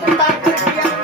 Tembak.